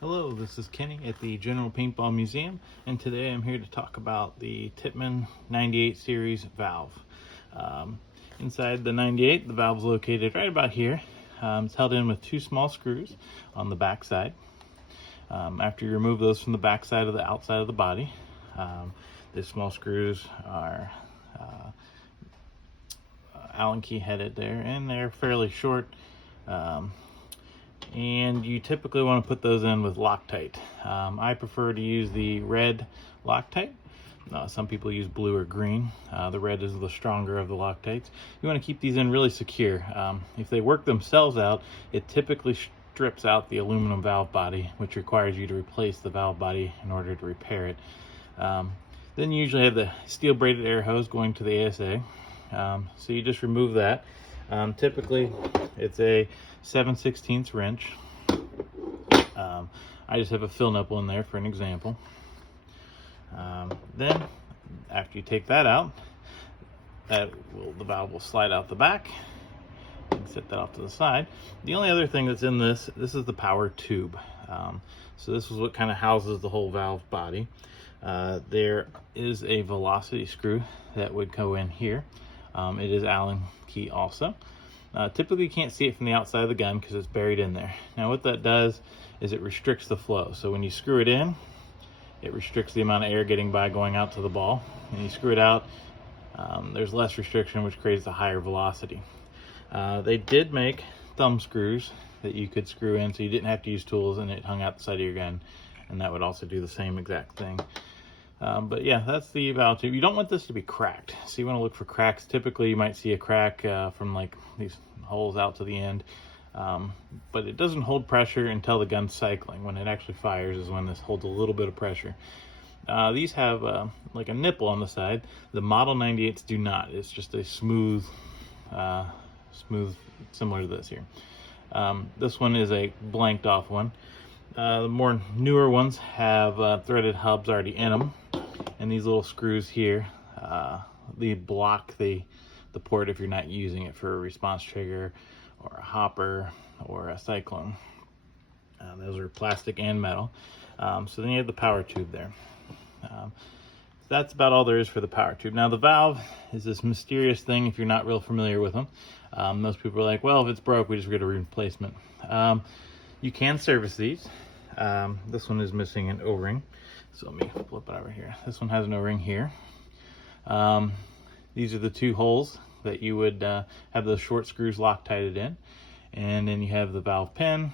Hello, this is Kenny at the General Paintball Museum, and today I'm here to talk about the Tippmann 98 series valve. Inside the 98, the valve is located right about here. It's held in with two small screws on the back side. After you remove those from the back side of the outside of the body, the small screws are Allen key headed there, and they're fairly short. And you typically want to put those in with Loctite. I prefer to use the red Loctite. Some people use blue or green. The red is the stronger of the Loctites. You want to keep these in really secure. If they work themselves out, it typically strips out the aluminum valve body, which requires you to replace the valve body in order to repair it. Then you usually have the steel braided air hose going to the ASA. So you just remove that. Typically it's a 7/16 wrench. I just have a fill nipple in there for an example. Then after you take that out, the valve will slide out the back and set that off to the side. The only other thing that's in this is the power tube. So this is what kind of houses the whole valve body. There is a velocity screw that would go in here. It is Allen key also. Typically you can't see it from the outside of the gun because it's buried in there. Now what that does is it restricts the flow. So when you screw it in, it restricts the amount of air getting by going out to the ball. And you screw it out, there's less restriction, which creates a higher velocity. They did make thumb screws that you could screw in so you didn't have to use tools, and it hung out the side of your gun, and that would also do the same exact thing. But yeah, that's the valve tube. You don't want this to be cracked, so you want to look for cracks. Typically you might see a crack from like these holes out to the end, but it doesn't hold pressure until the gun's cycling. When it actually fires is when this holds a little bit of pressure. These have like a nipple on the side. The Model 98s do not. It's just a smooth similar to this here. This one is a blanked off one. The more newer ones have threaded hubs already in them, and these little screws here, they block the port if you're not using it for a response trigger or a hopper or a cyclone. Those are plastic and metal. So then you have the power tube there. That's about all there is for the power tube. Now the valve is this mysterious thing if you're not real familiar with them. Most people are like, well, if it's broke, we just get a replacement. You can service these. This one is missing an O-ring, so let me flip it over here. This one has an O-ring here. These are the two holes that you would have those short screws Loctited in, and then you have the valve pin,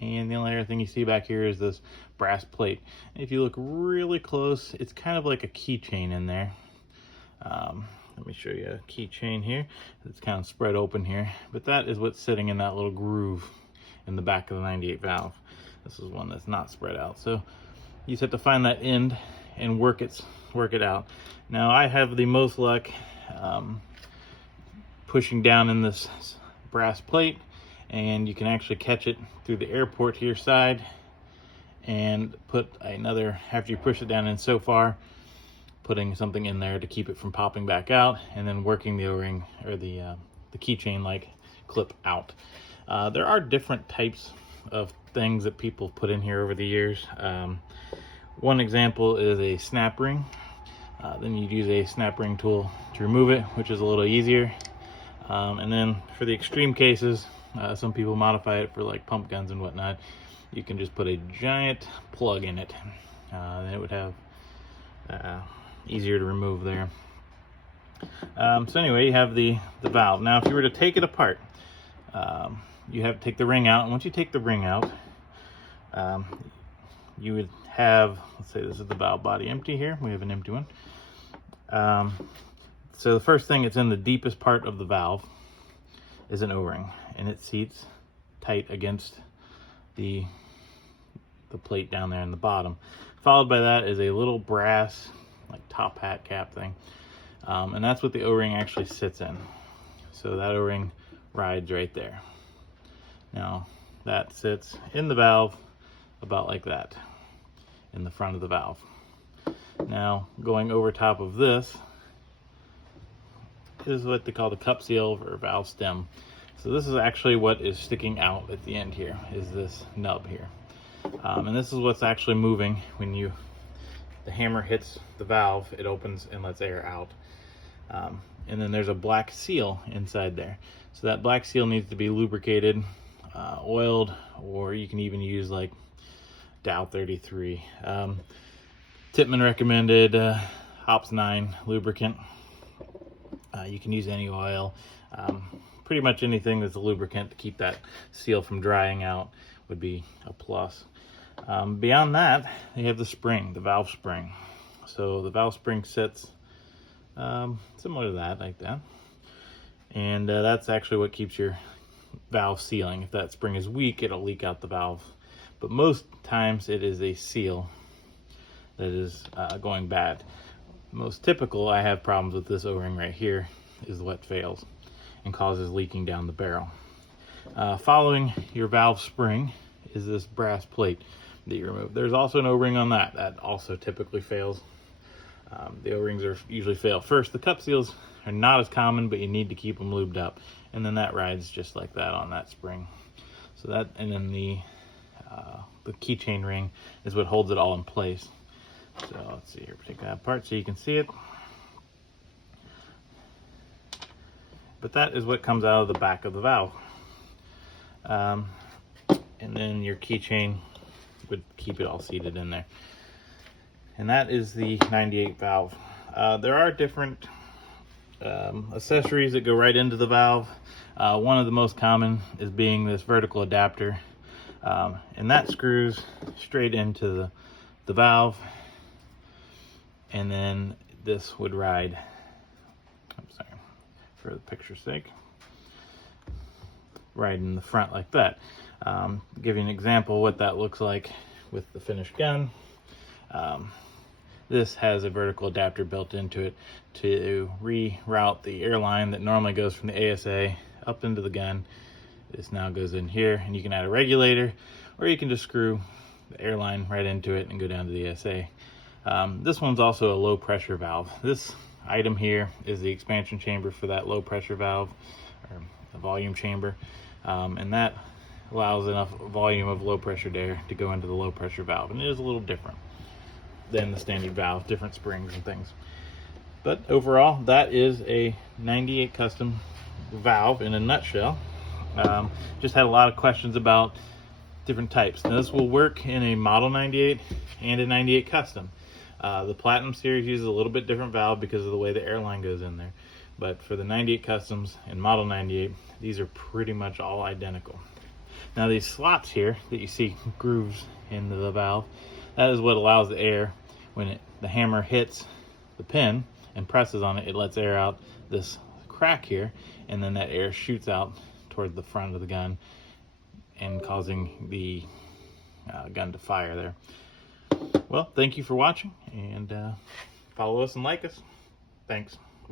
and the only other thing you see back here is this brass plate. If you look really close, it's kind of like a keychain in there. Let me show you a keychain here. It's kind of spread open here, but that is what's sitting in that little groove in the back of the 98 valve. This is one that's not spread out, so you just have to find that end and work it out. Now I have the most luck pushing down in this brass plate, and you can actually catch it through the air port to your side and put another, after you push it down in so far, putting something in there to keep it from popping back out, and then working the O-ring or the keychain like clip out. There are different types of things that people put in here over the years. One example is a snap ring. Then you'd use a snap ring tool to remove it, which is a little easier. And then for the extreme cases, some people modify it for like pump guns and whatnot. You can just put a giant plug in it. And it would have easier to remove there. So anyway, you have the valve. Now if you were to take it apart, you have to take the ring out, and once you take the ring out, you would have, let's say this is the valve body empty here. We have an empty one. So the first thing that's in the deepest part of the valve is an O-ring, and it seats tight against the plate down there in the bottom. Followed by that is a little brass like top hat cap thing, and that's what the O-ring actually sits in. So that O-ring rides right there. Now that sits in the valve about like that in the front of the valve. Now going over top of this is what they call the cup seal or valve stem. So this is actually what is sticking out at the end here, is this nub here. And this is what's actually moving when the hammer hits the valve. It opens and lets air out. And then there's a black seal inside there. So that black seal needs to be lubricated, oiled, or you can even use like Dow 33. Tippmann recommended Hops 9 lubricant. You can use any oil. Pretty much anything that's a lubricant to keep that seal from drying out would be a plus. Beyond that, you have the spring, the valve spring. So the valve spring sits similar to that, like that. And that's actually what keeps your valve sealing. If that spring is weak, it'll leak out the valve. But most times it is a seal that is going bad. Most typical, I have problems with this O-ring right here, is what fails and causes leaking down the barrel. Following your valve spring is this brass plate that you remove. There's also an O-ring on that. That also typically fails. The O-rings usually fail first. The cup seals are not as common, but you need to keep them lubed up. And then that rides just like that on that spring. So that, and then the keychain ring is what holds it all in place. So let's see here, take that apart so you can see it. But that is what comes out of the back of the valve. And then your keychain would keep it all seated in there. And that is the 98 valve. There are different accessories that go right into the valve. One of the most common is being this vertical adapter. And that screws straight into the valve. And then this would ride, I'm sorry, for the picture's sake, right in the front like that. Give you an example of what that looks like with the finished gun. This has a vertical adapter built into it to reroute the airline that normally goes from the ASA up into the gun. This now goes in here, and you can add a regulator, or you can just screw the airline right into it and go down to the ASA. This one's also a low pressure valve. This item here is the expansion chamber for that low pressure valve, or the volume chamber, and that allows enough volume of low pressure air to go into the low pressure valve, and it is a little different than the standard valve, different springs and things. But overall, that is a 98 custom valve in a nutshell. Just had a lot of questions about different types. Now this will work in a Model 98 and a 98 custom. The Platinum series uses a little bit different valve because of the way the airline goes in there. But for the 98 customs and Model 98, these are pretty much all identical. Now these slots here that you see grooves into the valve, that is what allows the air, when the hammer hits the pin and presses on it, it lets air out this crack here, and then that air shoots out toward the front of the gun and causing the gun to fire there. Well, thank you for watching, and follow us and like us. Thanks.